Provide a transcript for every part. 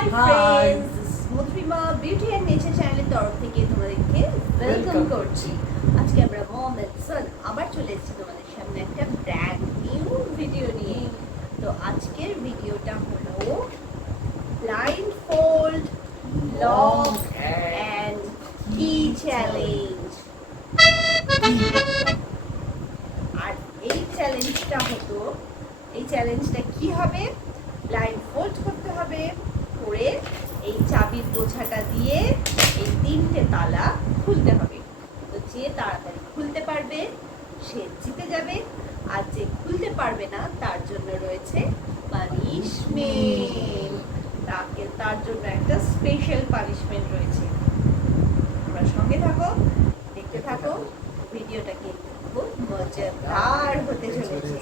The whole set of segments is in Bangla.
Hi friends, Madhurima beauty and nature চ্যানেলের তরফ থেকে তোমাদেরকে ওয়েলকাম করছি। আজকে আমরা মম এন্ড সন আবার চলে এসেছি তোমাদের সামনে একটা ব্র্যান্ড নিউ ভিডিও নিয়ে। তো আজকের ভিডিওটা হলো ব্লাইন্ড ফোল্ড লক অ্যান্ড কি চ্যালেঞ্জ। আর এই চ্যালেঞ্জটা কি হবে? ব্লাইন্ড ফোল্ড করতে হবে, করে এই চাবির বোঝাটা দিয়ে এই 3টে তালা খুলতে হবে। তো যে তাড়াতাড়ি খুলতে পারবে সে জিতে যাবে, আর যে খুলতে পারবে না তার জন্য রয়েছে পানিশমেন্ট। তার জন্য একটা স্পেশাল পানিশমেন্ট রয়েছে। তোমরা সঙ্গে থাকো, দেখতে থাকো, ভিডিওটা কিন্তু খুব মজাদার হতে চলেছে।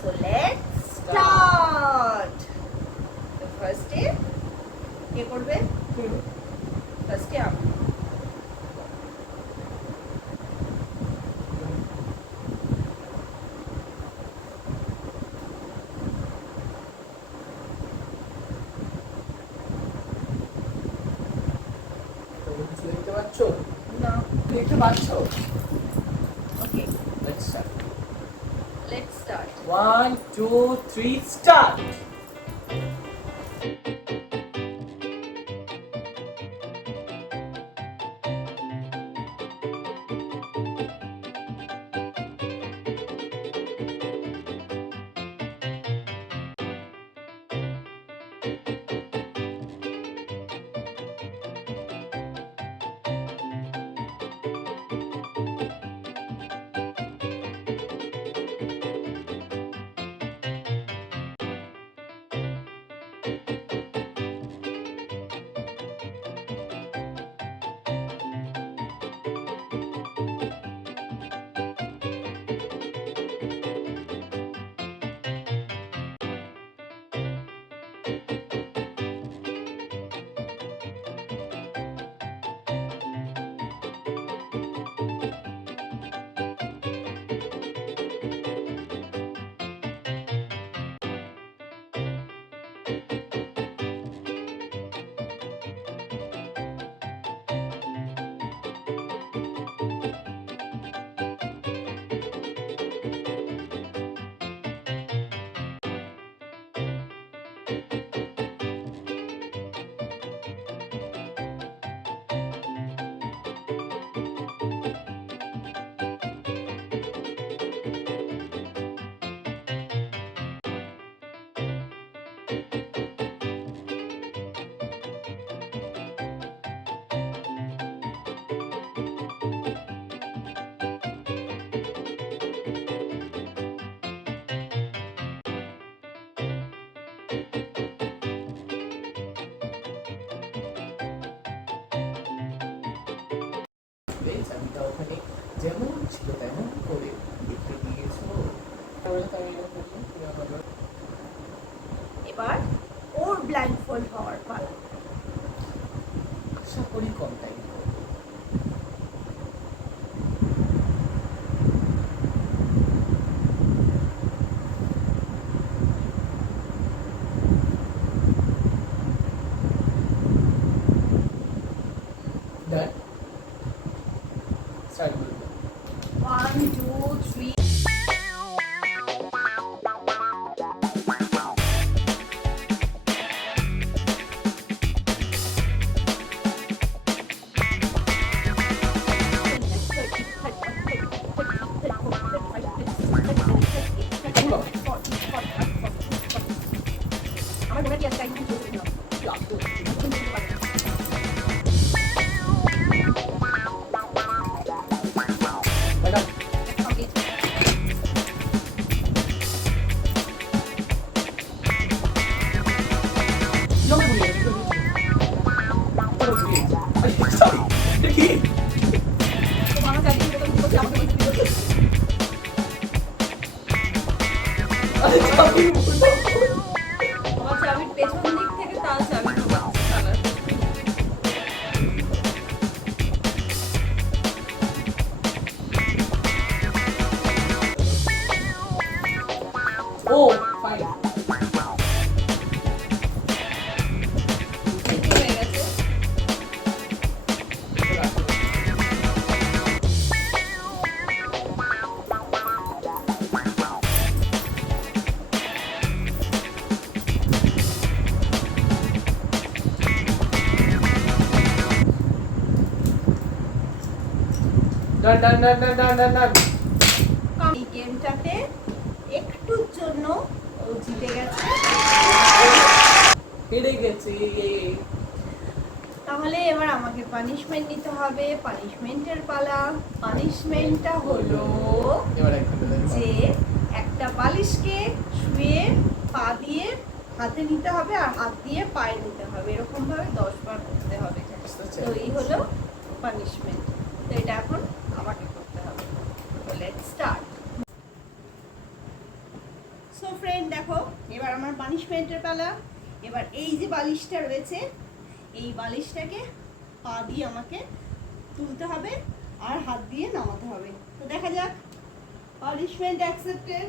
So let's start. তো ফার্স্টে কে করবে? ফার্স্টে আমি। দেখতে পাচ্ছ? না, দেখতে পাচ্ছ? ওকে, Let's start. Let's start. 1, 2, 3, start. চাবিটা ওখানে যেমন ছিল তেমন করে রেখে দিয়েছো। এবার ওর ব্লাইন্ড ফোল্ড হওয়ার পালা। আশা করি কম টাইম। Done. Start with 1, 2, 3. আমার মনে কি আজকে একদম চলতে দিলাম। Madam. Sorry. দেখি আমার চাবি আমাকে আরে চাবি আমার চাবির পেছন দিক থেকে তার চাবি ঢোকাচ্ছে। ডান ডান ডান ডান ডান ডান ডান। এই গেমটাতে একটুর জন্য ও জিতে গেছে। হেরে গেছি। তাহলে এবার আমাকে পানিশমেন্ট নিতে হবে। পানিশমেন্টের পালা। পানিশমেন্টটা হলো এবার একটা যে একটা বালিশকে শুয়ে পা দিয়ে হাতে নিতে হবে আর হাত দিয়ে পায়ে নিতে হবে, এরকম ভাবে 10 বার করতে হবে। তো এই হলো পানিশমেন্ট। তো এটা এখন আমাকে করতে হবে। Let's start. সো ফ্রেন্ড দেখো, এবার আমার পানিশমেন্টের পালা। এবার এই যে বালিশটা রয়েছে, এই বালিশটাকে পা দিয়ে আমাকে তুলতে হবে আর হাত দিয়ে নামাতে হবে। তো দেখা যাক। Punishment accepted.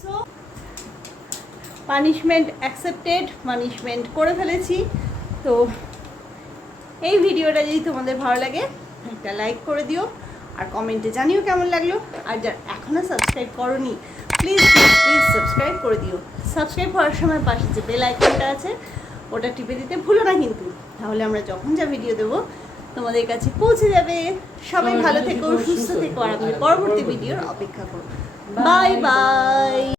So punishment accepted, punishment করে ফেলেছি। তো এই ভিডিওটা যদি তোমাদের ভালো লাগে একটা লাইক করে দিও আর কমেন্টে জানিও কেমন লাগলো। আর যারা এখনও সাবস্ক্রাইব করোনি প্লিজ প্লিজ প্লিজ সাবস্ক্রাইব করে দিও। সাবস্ক্রাইব করার সময় পাশে যে বেল আইকনটা আছে ওটা টিপে দিতে ভুলো না কিন্তু, তাহলে আমরা যখন যা ভিডিও দেবো তোমাদের কাছে পৌঁছে যাবে। সবাই ভালো থেকো, সুস্থ থেকো আর আমাদের পরবর্তী ভিডিওর অপেক্ষা করো। Bye bye.